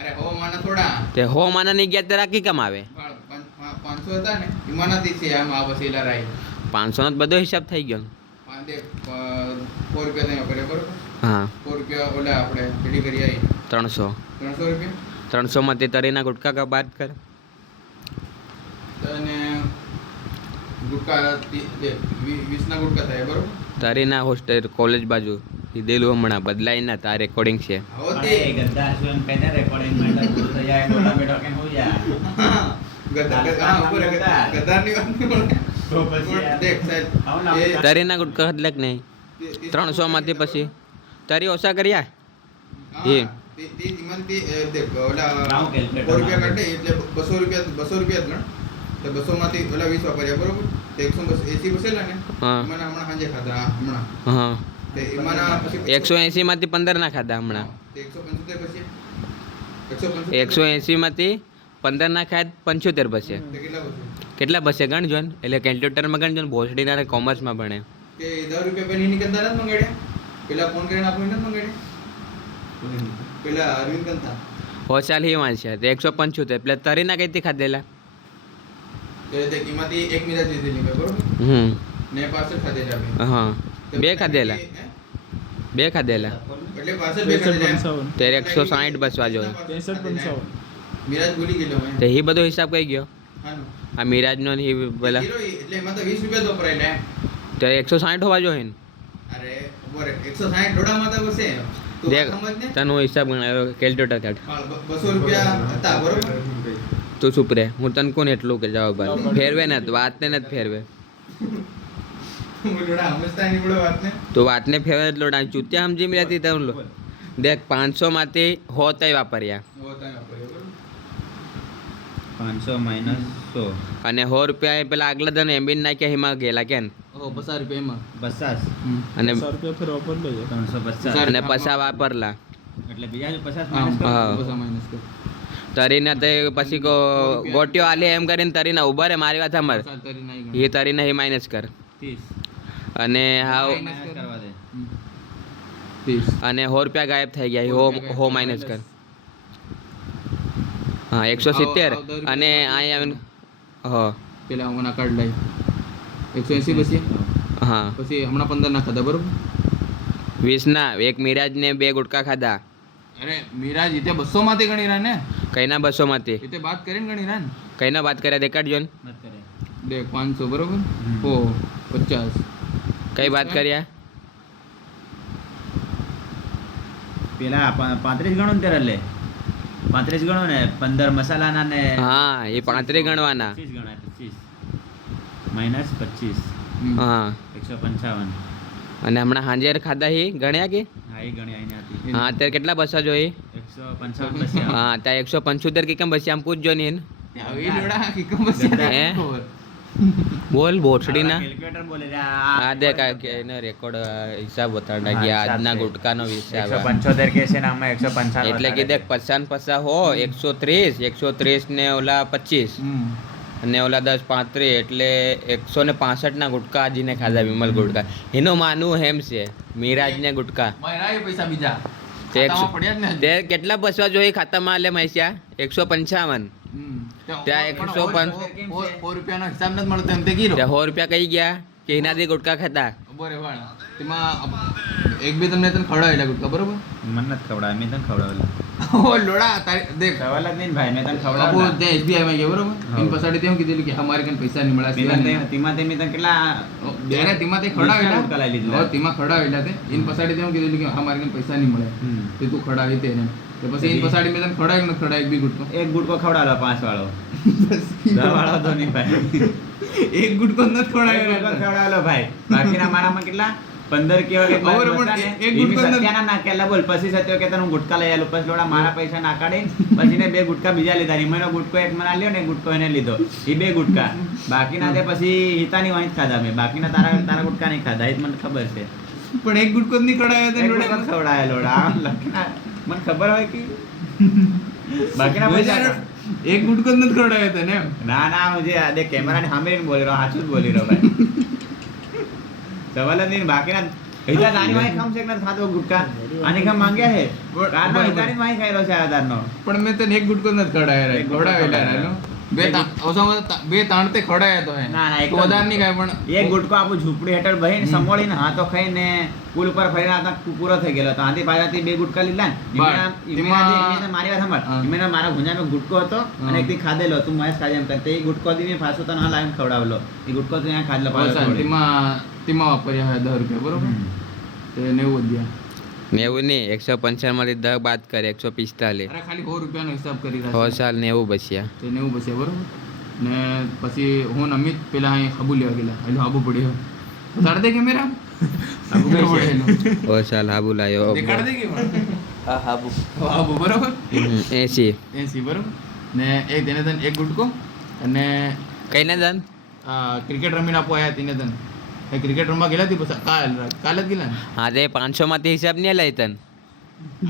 અરે હો માના થોડા તે હો માના ની ગયા ત્યારે કી કમ આવે 500 હતા ને ઈમાનાથી છે આમ આ બસેલા રાઈ 500 નો બધો હિસાબ થઈ ગયો 4 રૂપિયા ત્યાં કરે બરોબર હા 4 રૂપિયા ઓલા આપણે પેલી કરી આવી 300 300 રૂપિયા 300 માંથી તરીના ગુટકા કા બાદ કર અને ગુટકા 20 ના ગુટકા થાય બરોબર તરીના હોસ્ટેલ કોલેજ બાજુ કીધેલું હમણાં બદલાઈ ના તાર રેકોર્ડિંગ છે હવે તે ગદ્દાર છું એમ કહીને રેકોર્ડિંગ માટે પૂરું થઈ જાય મોટા બેઠો કે હું જા ગદ્દાર ઉપર ગદ્દારની વાત નહીં મળે તો પછી યાર. દેખ સાહેબ એ તરીના ગુટકા એટલે કે નહીં 300 માંથી પછી તારી ઓછા કર્યા હા, એ. તે ઈમાનથી દેખ ઓલા નામ calculator 100 રૂપિયા કાઢે એટલે 200 રૂપિયા જ ગણ તો 200 માંથી ઓલા 20 વાપર્યા બરોબર તો 180 બસેલા ને હા. એમાં હમણાં સાંજે ખાધા હમણાં હા તે એમાં પછી 180 માંથી 15 ના ખાધા હમણાં તે 175 પછી 175 180 માંથી 15 ના ખાય 75 બસે તે કેટલા બસે કેટલા બસે ગણજો ને એટલે કેલ્ક્યુલેટરમાં ગણજો ને ભોસડીના કોમર્સમાં ભણે કે 10 રૂપિયા પેલી નીકળતા નથી મંગાડ્યા પેલા ફોન કરીને આપણે નથી મંગાડ્યા પેલા અરવિંદ કંતા હોશાલ હી વાંચ્યા તે 175 એટલે તરીના કઈથી ખાધેલા તે એમાંથી એક મિરાજ લીધેલી મેં બરોબર ને પાર્સલ ખાધેલા મેં હા બે ખાધેલા બે ખાધેલા એટલે પાર્સલ બે ખાધેલા 55 ત્યારે 160 બસવા જોઈએ 63 મિરાજ ભૂલી ગયેલો મેં તે એ બધો હિસાબ કઈ ગયો હાનો આ મિરાજનો ને એ પેલા કિલો એટલે એમાં તો 20 રૂપિયા તો વપરાયેલા એમ ત્યારે 160 હોવા જોઈએ ને અરે બરે 160 ડોડામાં તો બસે તું દેખ સમજ ને તને હું હિસાબ ગણાવ્યો કેલ્ક્યુલેટર કાઢ હા, 200 રૂપિયા હતા બરોબર તું ચૂપ રહે હું તને કોણ એટલું કે જવાબ આપ ફેરવે ને વાતને નથી ફેરવે હું ડોડા સમજતા નહીં પડે વાતને તું વાતને ફેરવે એટલો ચૂત્યા સમજી મળ્યાથી તને લો દેખ 500 માંથી હો તય વાપર્યા હોતા ન પડે બરોબર 500 minus 100 અને 100 રૂપિયા એ પેલા આગલા દન એમ્બિન નાખ્યા એમાં ગયેલા કેમ ઓ 50 રૂપિયા એમાં 50 અને 100 રૂપિયા ફેર વાપર લેજો 350 અને પછા વાપરલા એટલે બીજા 50 હા minus કરો. હા. પૈસા માઈનસ કર તરીને તે પછી ગોટીઓ આલે એમ કરીને તરીને ઉભા રે મારી વાત સાંભળ ચાલ તારી નહીં એ તરીને એ માઇનસ કર 30 અને હાવ minus કરવા દે 30 અને 100 રૂપિયા ગાયબ થઈ ગયા એ હો માઇનસ કર હા 170 અને અહીં આવીને હા પેલા હમણાં કાર્ડ લઈ 180 પછી હા પછી હમણાં 15 ના ખાધા બરોબર 20 ના એક મિરાજ ને 2 ગુટકા ખાધા અરે મિરાજ ઇતે 200 માંથી ગણી રહ્યા ને કઈના 200 માંથી ઇતે બાત કરીને ગણી રહ્યા ને કઈના વાત કર્યા દેખાડજો ને મત કરે દેખ 500 બરોબર ઓ 50 કઈ વાત કર્યા પેલા 35 ગણો ને ત્યારે લે 35 ગણો ને 15 મસાલાના ને હા એ 35 ગણવાના 25 ગણા 25 minus 25 હા 155 અને હમણાં હાંજે ખાધા એ ગણ્યા કે હા એ ગણી આઈને હતી હા અત્યારે કેટલા બસવા જોઈએ 155 બસ્યા હા ત્યાં 175 કે કેમ બસી આમ પૂછજો ને એને આવી લોડા કિકમ બસ હે? બોલ બોટડી ના કેલ્ક્યુલેટર બોલે રે આ દેખ આ કે એને રેકોર્ડ હિસાબ બતાડા ગયા આજના ગુટકાનો હિસાબ 175 કે છે ને આમાં 155 એટલે કે દેખ 50 હો 130 ને ઓલા 25 અને ઓલા 10 35 એટલે 165 ના ગુટકા આજીને ખાધા વિમલ ગુટકા એનો માનવું હેમ છે મિરાજ ને ગુટકા મારા એ પૈસા બીજા તે ખાતામાં પડ્યા જ ને તે કેટલા બસવા જોઈએ ખાતામાં આલે મૈસ્યા 155 ત્યાં 155 4 રૂપિયાનો હિસાબ નથી મળતો એમ તે કીધું ત્યાં 100 રૂપિયા કઈ ગયા કે એનાથી ગુટકા ખાતા બરે વાળ તેમાં એક બે તમને તને ખવડાવેલા ગુટકા બરોબર મને નથી ખવડાવે મેં તને ખવડાવેલા ઓ લોડા તારી દેખ ખવડાવેલા જ નહીં ભાઈ મેં તને બાપુ ખવડાવેલા ત્યાં SBI માં ગયા બરોબર હા. એન પછાડી તેમ કીધેલું કે અમારે કઈ પૈસા નહીં મળ્યા મેં સિવાય તને તેમાં તે મેં તને કેટલા ત્યારે તેમાં તે ગુટકા ખવડાવેલા લઈ લીધેલા. તેમાં ખવડાવેલા તે એન પછાડી તેમ કીધેલું કે અમારે કઈ પૈસા નહીં મળે તે તું ખવડાવી તે એને તો પછી એની પછાડી મેં તને ખવડાવ્યું ને ખવડાવ્યું એક બી ગુટકો એક ગુટકો ખવડાવેલો 5 વાળો 10 વાળો તો નહીં ભાઈ એક ગુટકો નથી એક ગુટકો ખવડાવેલો ભાઈ બાકીના મારામાં કેટલા 15 કેવા કે ખબર પણ એક ગુટકો નથી. સત્યાના નાખેલા બોલ પછી સત્યો કે તને હું ગુટકા લઈ આલું પછી લોડા મારા પૈસા નાખાડી પછી ને 2 ગુટકા બીજા લીધા એનો ગુટકો એક મને આલ્યો ને એક ગુટકો એને લીધો એ 2 ગુટકા બાકીના તે પછી હિતાની વાંચ ખાધા મેં બાકીના તારા ગુટકા નહીં ખાધા એ જ મને ખબર છે પણ એક ગુટકો જ નહીં ખવડાવ્યો તને એક લોડા. ગુટકો ખવડાવેલો લોડા આમ લખના મને ખબર હોય કે બાકીના પૈસા એક ગુટકો જ નથી ખવડાવ્યો તને એમ. ના ના મુझे દે કેમેરા ની સામે બોલી રહ્યો સાચું જ બોલી રહ્યો ભાઈ સવાલ જ નહીં બાકીના હિતા નાની વાય ખમ છે કે નથી ખાતો ગુટકા આની ખમ માંગ્યા છે કારનો હિતાની વાય ખાઈ રહ્યો છે આધારનો પણ મેં તને એક ગુટકો જ નથી ખવડાવ્યો એક ગુટકો ખવડાવેલા ખવડાવેલો. ઓછામાં ઓછા 2 તાણ તે ખવડાવ્યા તો હે. ના, ના, એક તો વધારે નહીં ખાય પણ એક ગુટકો આપણું ઝૂંપડી હેઠળ બહીને સંભોળીને હાથો ખાઈને પુલ ઉપર ફરીને આ પૂરો થઈ ગયેલો તો આથી પાછાથી 2 ગુટકા લીધા ને બસ. ઈમેના મારી વાત સાંભળ હા. ઈમેના મારા ગુંજાનો ગુટકો હતો અને એકથી ખાધેલો તું મહેશ ખાજે એમ કરતે એ ગુટકો દી મેં પાછો તને હા લાવીને ખવડાવેલો એ ગુટકો તું અહીંયા ખાધેલો પાછો બસ, થોડી. તેમાં વાપર્યા હોય 10 રૂપિયા બરોબર તો 90 જ દ્યા. 90 નહીં 155 માંથી 10 બાદ કરે 145. અરે ખાલી 100 રૂપિયાનો હિસાબ કરી હો રાખે સાલ 90 બચ્યા. તે 90 બચ્યા બરોબર ને પછી હું ને અમિત પેલા અહીં હાબુ લેવા ગયેલા એટલે હાબુ પડ્યો દેખાડ દે કેમેરા હાબુ કઈ છે? હો સાલ હાબુ લાયો. દેખાડ દે કે હા હાબુ. હાબુ બરોબર 80. 80 બરોબર ને એક તેને તને એક ગુટકો અને કઈ ના દાન ક્રિકેટ રમીને આપો આયા તેને તને એ ક્રિકેટ રમવા ગયેલા હતી પછી કાલે જ ગયેલા ને હા તે 500 માંથી હિસાબ નહીં લઈ તન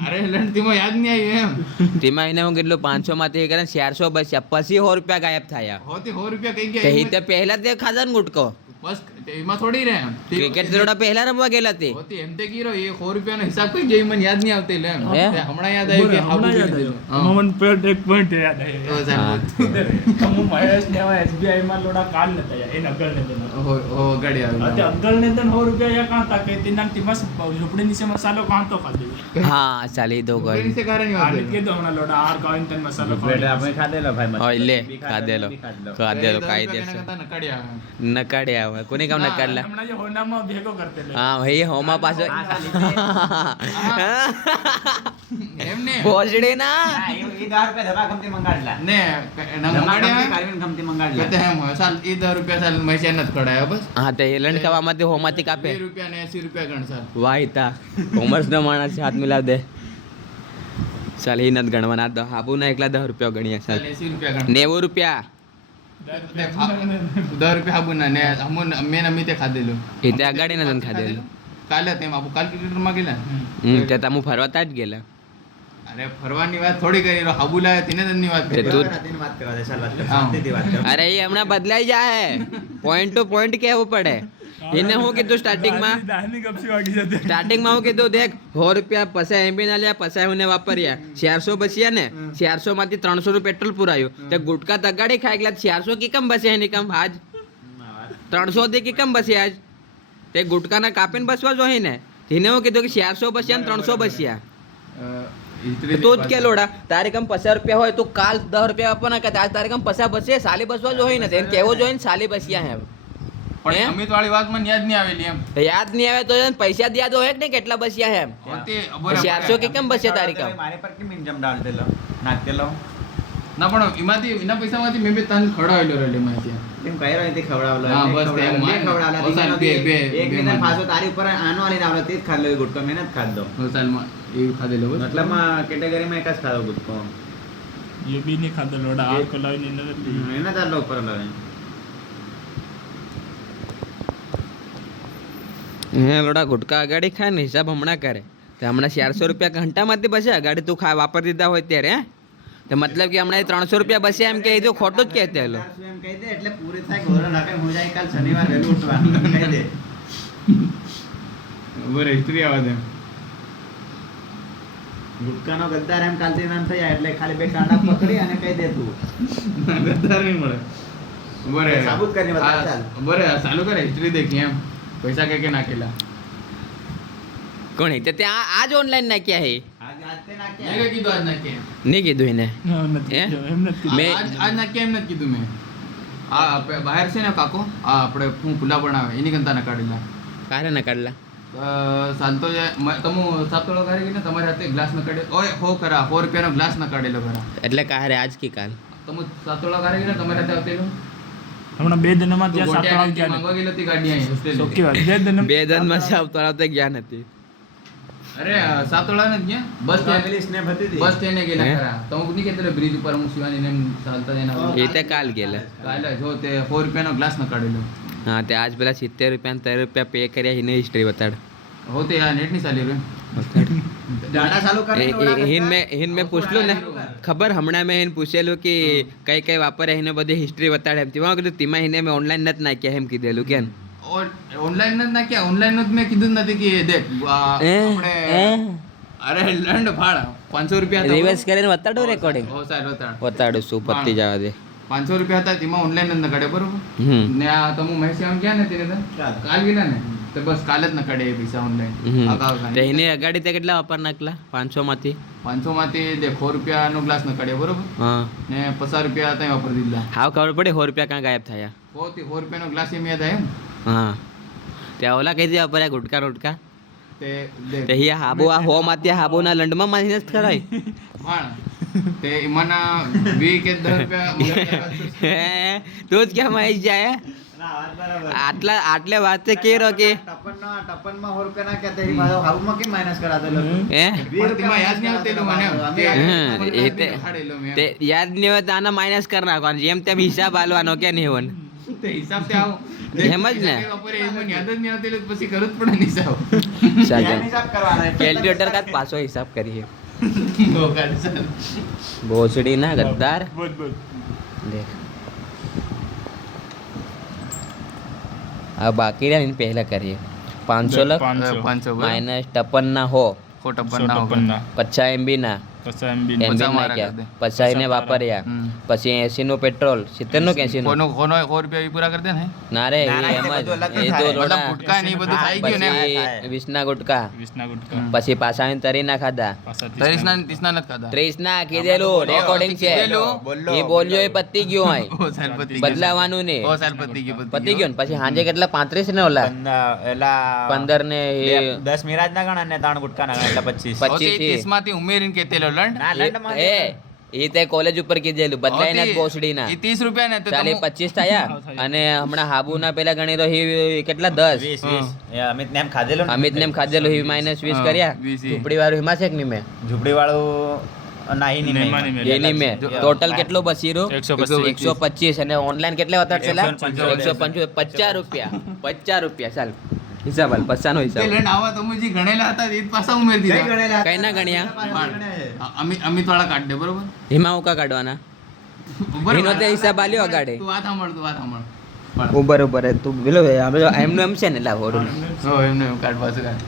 અરે લણ તેમાં યાદ નહીં આવ્યું એમ તેમાં એને હું કેટલું 500 માંથી કરે 400 બચ્યા પછી 100 રૂપિયા ગાયબ થયા હોતી 100 રૂપિયા કઈ તે ગયા હિતે પહેલા તે ખાધા ને ગુટકો બસ એમાં થોડી રહે એમ ક્રિકેટ દરોડા પહેલા રમવા ગયેલા તે હોતી એમ તે કીરો એ 100 રૂપિયાનો હિસાબ કઈ ગઈ મને યાદ નહીં આવતી લે એમ હે? તે હમણાં યાદ આવ્યું કે હાબુ હમણાં યાદ કીધું. આવ્યું. હા. મને પેટ એક point યાદ આવ્યો. તો ચાલ હા. હું મહેશ ને હવે SBI માં લોડા કાલ નતા યાર, એ નગર ને તેના. હો ગાડી અતે આવી અંકલ ને તન 100 રૂપિયા યા કાં તા કે તેના તીમાં ઝૂંપડી નીચે મસાલો કાં તો ખાધો. હા ચાલી દો કોઈ ગઈ નીચે કારણ વાત આને કીધું હમણાં લોડા આર કાવીને તન મસાલો બ્રેડ આપણે ખાધેલો ભાઈ મસ્ત. ઓય લે બી ખાધેલો બી ખાધેલો. ખાધેલો નકાડી કાયદેસર આવે નકાડ્યા હવે કોને કામ નકાડલા હમણાં જે હોનામાં ભેગો કરતે લે. હા ભાઈ હોમા પાછો આ સાલી એમ ને ભોસડી ના ના, એ 10 રૂપિયા ધબા ગમતી મંગાડલા ને ધબા નંગાડ્યા ગમતી કાઢીને ગમતી મંગાડલા કહેતે એમ હોય સાલ એ 10 રૂપિયા સાલ મૈસા નથી કઢાયા બસ હા તે એલંડ ખાવામાંથી હોમાંથી કાપે 2 રૂપિયા ને 80 રૂપિયા ગણ સાલ વાહિતા કોમર્સ નો માણસ છે, હાથ મિલાવ દે ચાલ એ નથી ગણવાના તો હાબુ ના એકલા 10 રૂપિયા ગણ્યા ચાલ સાલ 80 રૂપિયા ગણ 90 રૂપિયા 10 રૂપિયા હાબુ ના ને અમુન મેન અમિતે ખાધેલું એ તે અગાડી ના તને ખાધેલું કાલે તેમ આપુ કાલ ક્રિકેટરમાં ગયેલા તે તમે ફરવાતા જ ગયેલા અરે ફરવાની વાત થોડી કરી રહ્યો હાબુ લાવે તેને તનની વાત તે કરી તું- તેની વાત કરવા દે ચાલ વાત કર હા. શાંતિથી વાત કર અરે એ હમણાં બદલાઈ જાય પોઈન્ટ ટુ પોઈન્ટ કહેવું પડે એને હું કીધું સ્ટાર્ટિંગમાં દાની ગપસી વાગી જતી. સ્ટાર્ટિંગમાં હું કીધું દેખ 100 રૂપિયા પૈસા એમબી ના લ્યા પૈસા હું વાપર્યા 400 બચ્યા ને 400 માંથી 300 નું પેટ્રોલ પુરાયું તે ગુટકા તગાડી ખાઈ ગયા 400 કી કમ બસે એની કમ આજ 300 થી કી કમ બસે આજ તે ગુટકાના કાપીને બસવા જોઈએ ને તેને હું કીધું કે 400 બસ્યા ને 300 બસ્યા તો જ કે લોડા તારે કમ 50 રૂપિયા હોય તો કાલ 10 રૂપિયા આપવાના કે આજ તારે કમ 50 બસે સાલી બસવા જોઈએ ને તેને કહેવું જોઈએ ને સાલી બસ્યા હે પણ હે? અમિત વાળી વાત મને યાદ નહીં આવેલી એમ યાદ નહીં આવે તો એને પૈસા યાદ હોય કે નહીં કેટલા બસ્યા હે એમ હોતી 400 કે કેમ બસે તારી કમ મારે પર કેમ ઇન્જમ ડાળતેલો નાખતેલો ના પણ એમાંથી એના પૈસામાંથી મેં બી તને ખવડાવેલો રેલી માં ત્યાં તેમ કહી રહ્યો તે ખવડાવલો હા, તે બસ તે એમ ખવડાવલો, માન. બે ખવડાવલા, ઓસાલ દીકરાનો બે, એક બે મિનિટ માન. પાછો તારી ઉપર આનો આલીને આવલો તે જ ખાધલો એ ગુટકો મેં નથી ખાધો હોસાલમાં એવું ખાધેલો બસ મતલબમાં કેટેગરીમાં એક જ ખાધો ગુટકો એ બી નહીં ખાધો લોડા આર કલાવીને નથી. એના ચાલો ઉપર લવે હે લોડા ગુટકા અગાડી ખાય ને હિસાબ હમણાં કરે તે હમણાં 400 રૂપિયા ઘંટામાંથી બસે અગાડી તું ખા વાપર દીધા હોય ત્યારે હે તો મતલબ કે હમણાં 300 રૂપિયા બસે એમ કે એ તો ખોટું જ કહેતે લો એમ કહી દે એટલે પૂરી થાય ઘોડો નાખે હું જાય કાલ શનિવાર વહેલું ઉઠવાનું કહી દે બરાબર હિસ્ટ્રી આવવા દે ગુટકાનો ગદ્દાર એમ કાલથી નામ થઈ જાય એટલે ખાલી બે કાંડા પકડી અને કહી દે તું ગદ્દાર નહીં મળે બરે સાબુત કરીને બતા ચાલ. બરે ચાલુ કરે હિસ્ટ્રી દેખી એમ પૈસા કે નાખેલા કોણ તે ત્યાં આજ ઓનલાઈન નાખ્યા હે આજ આજ તે મેં નાખ્યા કઈ કીધું આજ નાખીએ નહીં કીધું એને હા, નથી હે? કીધું, એમ નથી કીધું. મેં- આજ નાખીએ એમ નથી કીધું મેં બહાર છે ને કાકો આ આપણે હું પુલા બનાવે એની કંતા ના કાઢેલા કારે ના કાઢલા ચાલતો જાય તમે સાતોળો કાઢી ગઈ ને તમારે હાથે ગ્લાસ ન કાઢે ઓય હો ખરા 100 રૂપિયાનો ગ્લાસ ન કાઢેલો ખરા એટલે કારે આજ કી કાલ તમે સાતોળો કાઢી ગઈ ને તમારે હાથે આવતેલો હમણાં 2 દિનમાં ત્યાં ગોટિયા સાતળા ગયા માંગવા ગયેલો હતી ગાડી અહીં હોસ્ટેલ ચોખ્ખી વાત 2 દિન બે દનમાં સાવ તળાવતા ગયા નથી અરે સાતોળા ને ગયા બસ પેલી સ્નેપ હતી તી. બસ સ્ટેન્ડે ગયેલા હે? ખરા તમે નહીં કહેતા બ્રિજ ઉપર હું શિવાની ને એમ ચાલતા એના એ તે કાલ ગયેલા કાલે જો તે 100 રૂપિયાનો ગ્લાસ ન કાઢેલો હા તે આજ પેલા 70 રૂપિયા 30 રૂપિયા પે કર્યા એની હિસ્ટ્રી બતાડ હોતે આ નેટ ની ચાલી રહ્યો डाटा चालू कर હિન મેં પૂછલું ને ખબર હમણાં મેં એને પૂછેલું કે કઈ કઈ વાપરે એને બધી હિસ્ટ્રી બતાડે એમ તેમાં કીધું તેમાં એને મેં ઓનલાઈન નથી નાખ્યા એમ કીધેલું કેમ ઓનલાઈન જ ના ક્યાં ઓનલાઈન જ મેં કીધું જ નથી કે દેખ આપણે અરે લંડ ફાળ 500 રૂપિયા હતા. રિવર્સ કરીને બતાડો રેકોર્ડિંગ હો સાહેબ બતાડ બતાડું શું પતી જવા દે 500 રૂપિયા હતા તેમાં ઓનલાઈન જ ન કાઢે બરોબર હમ ને આ તમે મહેસી આમ ગયા ને તેને તો કાલ ગયેલા ને તો બસ કાલ જ ન કાઢે એ પૈસા ઓનલાઈન તો એને અગાડી તે કેટલા વાપર નાખલા 500 માંથી 500 માંથી દેખ 100 રૂપિયાનો ગ્લાસ ન કાઢે બરોબર હા ને 50 રૂપિયા ત્યાં વાપરી દીધા હાવ ખબર પડી 100 રૂપિયા ક્યાં ગાયબ થયા 100 રૂપિયાનો ગ્લાસ એમ યાદ આવ્યો હા ત્યાં ઓલા કઈ દે વાપર્યા ગુટકા રોટકા તે દેખ તે હિયા હાબો આ હો માત્યા હાબોના લંડમાં માથીને જ ખરાય પણ તે એમાંના 20 કે 10 રૂપિયા હે તું જ ક્યાં માઈ જાય આટલે વાત છે કે રો કે टप्पन में 100 रुपया ना क्या तेरी हाउ में के माइनस करा दे लोग હે તેમાં યાદ નહીં આવતું મને હા, એ તે યાદ નહીં હોય તો આના માઇનસ કરી નાખવાનું જેમ તેમ હિસાબ આલવાનો કે નહીં હોન તે હિસાબ તે આવો એમ જ ને. યાદ જ નહીં આવતી પછી કરવું જ પડે ને હિસાબ સાગર हिसाब करवाना है કેલ્ક્યુલેટર કા પાછો હિસાબ કરીએ ઓ ગાડી ચાલ. ભોસડી ના ગદ્દાર બોલ બોલ દેખ આ બાકી રહ્યા ને પહેલા કરીએ 500 લખ 500 500 માઇનસ 53 ના હો ખોટા પણ ના હોगा. 56 ના 50 MB ના પછી MB MB પચાસ મારા નાખ્યા કરી દે. 50 એને વાપર્યા હમ. પછી 80 નું પેટ્રોલ 70 નું કે 80 નું કોનો 100 રૂપિયા ઈ પૂરા કરી દે ને ના રે ના, ના, એ એ એમ બધું અલગ જ એ થાય. તો મતલબ રોડા ગુટકા ને ઈ બધું ખાઈ ગયું ને પછી 20 ના ગુટકા 20 ના ગુટકા પછી પાછા આવીને તરી ના ખાધા પાછા 30 ના 30 ના નથી ખાધા 30 ના કીધેલું રેકોર્ડિંગ છે કીધેલું. એ બોલ્યો એ પતી ગયો હોય ઓ સાલ પતી ગયું. બદલાવાનું ને ઓ સાલ પતી ગયું પતી ગયો ને પછી હાંજે કેટલા 35 ને ઓલા 15 ને એ 10 મિરાજ ના ગણ અને 3 ગુટકા ના ગણ એટલે 25 ઓકે, 25 30 માંથી ઉમેરીને કેતેલો લંડ ના લંડ એ એ તે કોલેજ ઉપર કીધેલું બદલાઈ ના ભોસડી ના ઈ 30 રૂપિયા ને તો ચાલી તમે 25 થયા અને હમણાં હાબુ ના પેલા ગણી તો હી કેટલા 10 20 એ અમિત ને એમ ખાધેલો અમિત ને એમ ખાધેલું હી -20 હા, કર્યા 20 ઝૂંપડી વાળું હિમાં છે કે નહીં મેં ઝૂંપડી વાળું નાહી ની મહેમાની મેં. એની મેં ટોટલ કેટલું બચી રહ્યું 125 125 અને ઓનલાઈન કેટલા હતા છેલ્લા 155. 50 રૂપિયા 50 રૂપિયા ચાલ હિસાબ હાલ 50 નો તે હિસાબ લંડ આવા તમે જે ગણેલા હતા એ જ પાછા ઉમેરી દીધા કઈ ના ગણ્યા અમિત વાળા કાઢ દે બરોબર હિમા ઉકા કાઢવાના એનો તે હિસાબ આલ્યો અગાડે. તું વાત સાંભળ ઉબર ઉબર તું પેલો એમનું એમ છે ને લાવો હો એમને એમ કાઢ પાછું કાઢ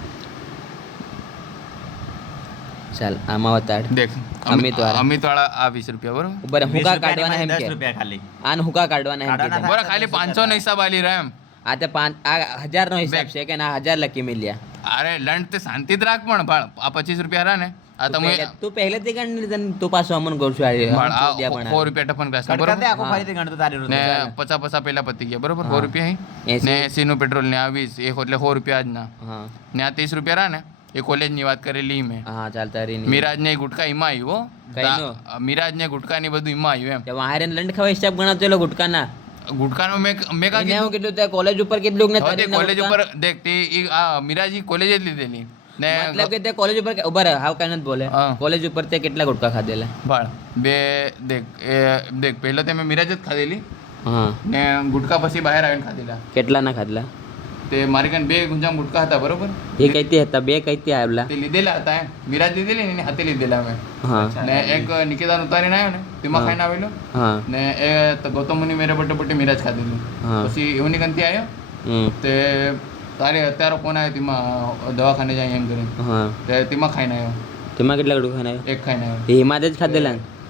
ચાલ આમાં વતાડ દેખ અમિત વાળા. અમિત વાળા આ 20 રૂપિયા બરોબર ઉબર હુકા કાઢવાના એમ 10 કે રૂપિયા ખાલી આન હુકા કાઢવાના એમ કાઢવાના કીધું. બરોબર ખાલી 500 નો હિસાબ આલી રહ્યા એમ આ તે 1000 નો હિસાબ છે કે ના 1000 લખી મિલ્યા અરે લંડ તે શાંતિ જ રાખ પણ ભાળ આ 25 રૂપિયા રહ્યા ને આ તમે તું પહેલેથી ગણ લીધા ને તું પાછો અમન ગોળ છું ભાળ આ 100 રૂપિયા ટફન ક્લાસ કટ બરોબર દે આખો ફરીથી ગણતો તારી ને રૂપિયા 50 પેલા પતી ગયા બરોબર 100 રૂપિયા અહીં 80. ને 80 નું પેટ્રોલ ને આ 20 એક એટલે 100 રૂપિયા જ ના હા ને આ 30 રૂપિયા રહ્યા ને એ કોલેજ ની વાત કરેલી મેં હા ચાલતા રહી મિરાજ ને ગુટકા એમાં આવ્યો કઈનું? મિરાજ ને ગુટકા ની બધું એમાં આવ્યું એમ તે વાયર લંડ ખવા હિસાબ ગણાવતો એલો ગુટકાના ગુટકાનો મેં કા એને હું કીધું તે કોલેજ ઉપર કેટલું ને તે તરીને કોલેજ ગુટકા? ઉપર દેખ તે ઈ આ મિરાજ ઈ કોલેજ જ લીધેલી ને મતલબ કે તે કોલેજ ઉપર ઉભા રહે હાવ કઈ નથી બોલે હા. કોલેજ ઉપર તે કેટલા ગુટકા ખાધેલા ભાળ બે દેખ પહેલો તે મેં મિરાજ જ ખાધેલી હા ને ગુટકા પછી બહાર આવીને ખાધેલા કેટલા ના ખાધેલા તે મારી કાન બે ગુંજામ ગુટકા હતા બરોબર એ કઈથી હતા બે કઈથી આવેલા તે લીધેલા હતા એમ મિરાજ લીધેલી ને એની હાથે લીધેલા મેં હા ને એક નિકેતન ઉતારીને આવ્યો ને તેમાં હા. ખાઈને આવેલો હા ને એ તો ગૌતમ મુનિ મેરે બટે બટે મિરાજ ખાધેલું હા. પછી એવની કંથી આવ્યો હમ તે તારે અત્યારે ફોન આવ્યો તેમાં દવાખાને જાય એમ કરીને હા તે તેમાં ખાઈને આવ્યો તેમાં કેટલા ગુટકા ખાના એક ખાઈને આવ્યો એ હિમાદ જ ખાધેલા ને?